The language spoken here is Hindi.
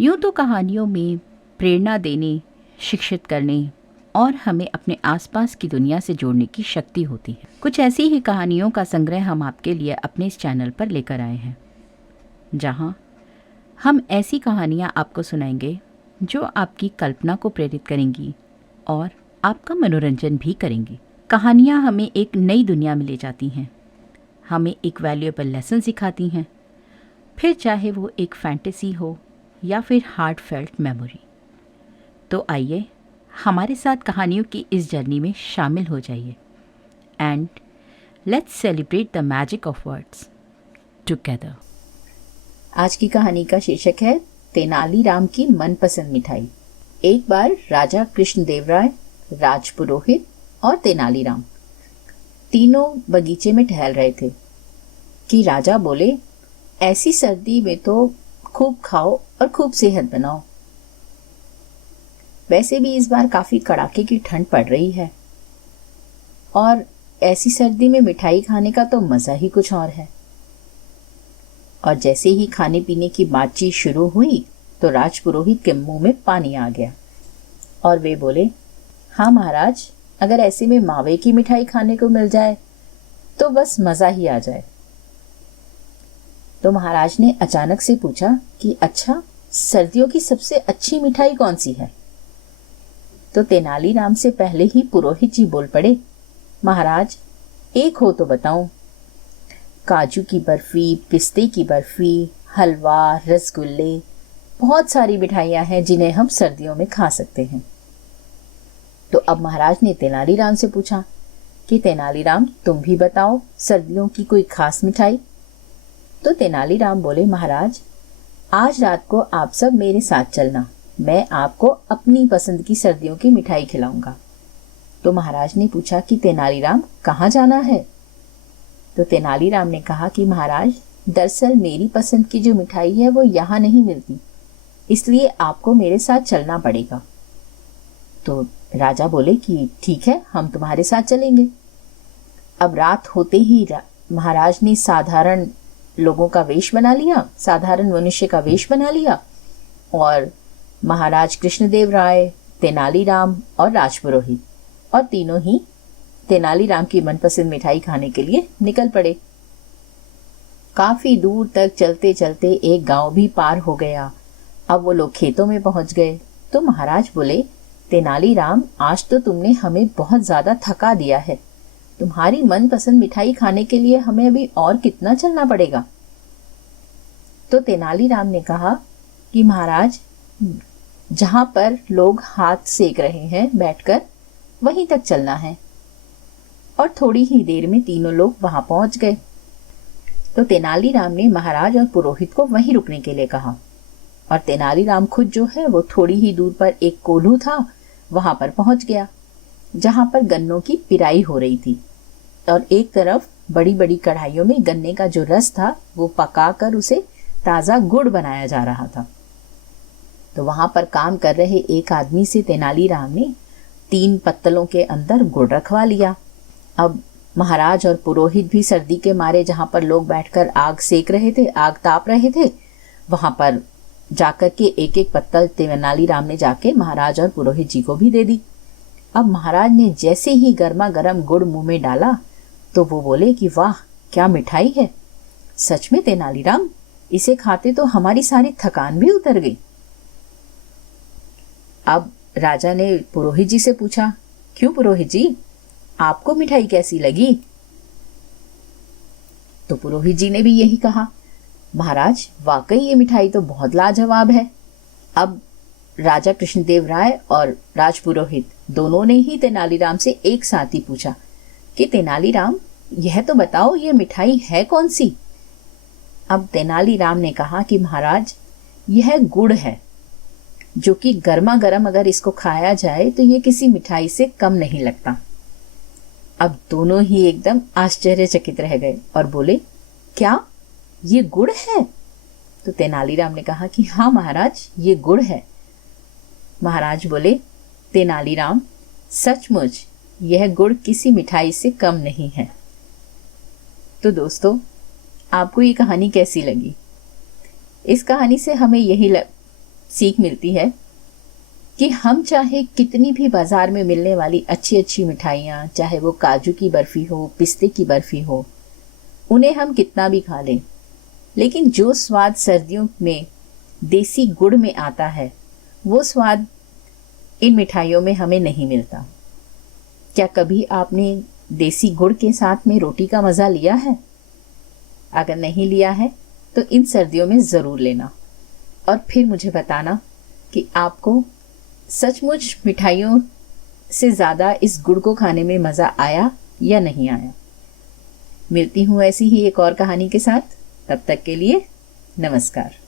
यूँ तो कहानियों में प्रेरणा देने, शिक्षित करने और हमें अपने आसपास की दुनिया से जोड़ने की शक्ति होती है। कुछ ऐसी ही कहानियों का संग्रह हम आपके लिए अपने इस चैनल पर लेकर आए हैं, जहां हम ऐसी कहानियां आपको सुनाएंगे जो आपकी कल्पना को प्रेरित करेंगी और आपका मनोरंजन भी करेंगी। कहानियां हमें एक नई दुनिया में ले जाती हैं, हमें एक वैल्यूएबल लेसन सिखाती हैं, फिर चाहे वो एक फैंटेसी हो या फिर हार्टफेल्ट मेमोरी। तो आइए हमारे साथ कहानियों की इस जर्नी में शामिल हो जाइए and let's celebrate the magic of words together. आज की कहानी का शीर्षक है तेनालीराम की मनपसंद मिठाई। एक बार राजा कृष्णदेवराय, राजपुरोहित और तेनालीराम तीनों बगीचे में टहल रहे थे कि राजा बोले, ऐसी सर्दी में तो खूब खाओ और खूब सेहत बनाओ। वैसे भी इस बार काफी कड़ाके की ठंड पड़ रही है और ऐसी सर्दी में मिठाई खाने का तो मजा ही कुछ और है। और जैसे ही खाने पीने की बातचीत शुरू हुई तो राजपुरोहित के मुंह में पानी आ गया और वे बोले, हाँ महाराज, अगर ऐसे में मावे की मिठाई खाने को मिल जाए तो बस मजा ही आ जाए। तो महाराज ने अचानक से पूछा कि अच्छा, सर्दियों की सबसे अच्छी मिठाई कौन सी है? तो तेनालीराम से पहले ही पुरोहित जी बोल पड़े, महाराज, एक हो तो बताऊं। काजू की बर्फी, पिस्ते की बर्फी, हलवा, रसगुल्ले, बहुत सारी मिठाइयां हैं जिन्हें हम सर्दियों में खा सकते हैं। तो अब महाराज ने तेनालीराम से पूछा कि तेनालीराम, तुम भी बताओ सर्दियों की कोई खास मिठाई। तो तेनालीराम बोले, महाराज, आज रात को आप सब मेरे साथ चलना, मैं आपको अपनी पसंद की सर्दियों की मिठाई खिलाऊंगा। तो महाराज ने पूछा कि तेनालीराम, कहाँ जाना है? तो तेनालीराम ने कहा कि महाराज, दरअसल मेरी पसंद की जो मिठाई है वो यहाँ नहीं मिलती, इसलिए आपको मेरे साथ चलना पड़ेगा। तो राजा बोले कि ठीक है, हम तुम्हारे साथ चलेंगे। अब रात होते ही महाराज ने साधारण लोगों का वेश बना लिया, साधारण मनुष्य का वेश बना लिया और महाराज कृष्णदेवराय, तेनालीराम और राजपुरोहित और तीनों ही तेनालीराम की मनपसंद मिठाई खाने के लिए निकल पड़े। काफी दूर तक चलते चलते एक गांव भी पार हो गया। अब वो लोग खेतों में पहुंच गए तो महाराज बोले, तेनालीराम, आज तो तुमने हमें बहुत ज्यादा थका दिया है। तुम्हारी मनपसंद मिठाई खाने के लिए हमें अभी और कितना चलना पड़ेगा? तो तेनालीराम ने कहा कि महाराज, जहां पर लोग हाथ सेक रहे हैं बैठकर, वहीं तक चलना है। और थोड़ी ही देर में तीनों लोग वहां पहुंच गए। तो तेनालीराम ने महाराज और पुरोहित को वहीं रुकने के लिए कहा और तेनालीराम खुद जो है वो थोड़ी ही दूर पर एक कोल्हू था, वहां पर पहुंच गया जहां पर गन्नों की पिराई हो रही थी और एक तरफ बड़ी बड़ी कढ़ाइयों में गन्ने का जो रस था वो पकाकर उसे ताजा गुड़ बनाया जा रहा था। तो वहां पर काम कर रहे एक आदमी से तेनालीराम ने 3 पत्तलों के अंदर गुड़ रखवा लिया। अब महाराज और पुरोहित भी सर्दी के मारे जहां पर लोग बैठकर आग सेक रहे थे, आग ताप रहे थे, वहां पर जाकर के एक एक पत्तल तेनालीराम ने जाके महाराज और पुरोहित जी को भी दे दी। अब महाराज ने जैसे ही गर्मा गर्म गुड़ मुंह में डाला तो वो बोले कि वाह, क्या मिठाई है। सच में तेनालीराम, इसे खाते तो हमारी सारी थकान भी उतर गई। अब राजा ने पुरोहित जी से पूछा, क्यों पुरोहित जी, आपको मिठाई कैसी लगी? तो पुरोहित जी ने भी यही कहा, महाराज, वाकई ये मिठाई तो बहुत लाजवाब है। अब राजा कृष्णदेवराय और राजपुरोहित दोनों ने ही तेनालीराम से एक साथ ही पूछा कि तेनालीराम, यह तो बताओ, ये मिठाई है कौन सी? अब तेनालीराम ने कहा कि महाराज, यह गुड़ है, जो कि गर्मा गर्म अगर इसको खाया जाए तो ये किसी मिठाई से कम नहीं लगता। अब दोनों ही एकदम आश्चर्यचकित रह गए और बोले, क्या ये गुड़ है? तो तेनालीराम ने कहा कि हाँ महाराज, ये गुड़ है। महाराज बोले, तेनालीराम, सचमुच यह गुड़ किसी मिठाई से कम नहीं है। तो दोस्तों, आपको ये कहानी कैसी लगी? इस कहानी से हमें यही सीख मिलती है कि हम चाहे कितनी भी बाजार में मिलने वाली अच्छी अच्छी मिठाइयाँ, चाहे वो काजू की बर्फ़ी हो, पिस्ते की बर्फ़ी हो, उन्हें हम कितना भी खा लें, लेकिन जो स्वाद सर्दियों में देसी गुड़ में आता है, वो स्वाद इन मिठाइयों में हमें नहीं मिलता। क्या कभी आपने देसी गुड़ के साथ में रोटी का मज़ा लिया है? अगर नहीं लिया है तो इन सर्दियों में ज़रूर लेना और फिर मुझे बताना कि आपको सचमुच मिठाइयों से ज़्यादा इस गुड़ को खाने में मज़ा आया या नहीं आया। मिलती हूँ ऐसी ही एक और कहानी के साथ। तब तक के लिए नमस्कार।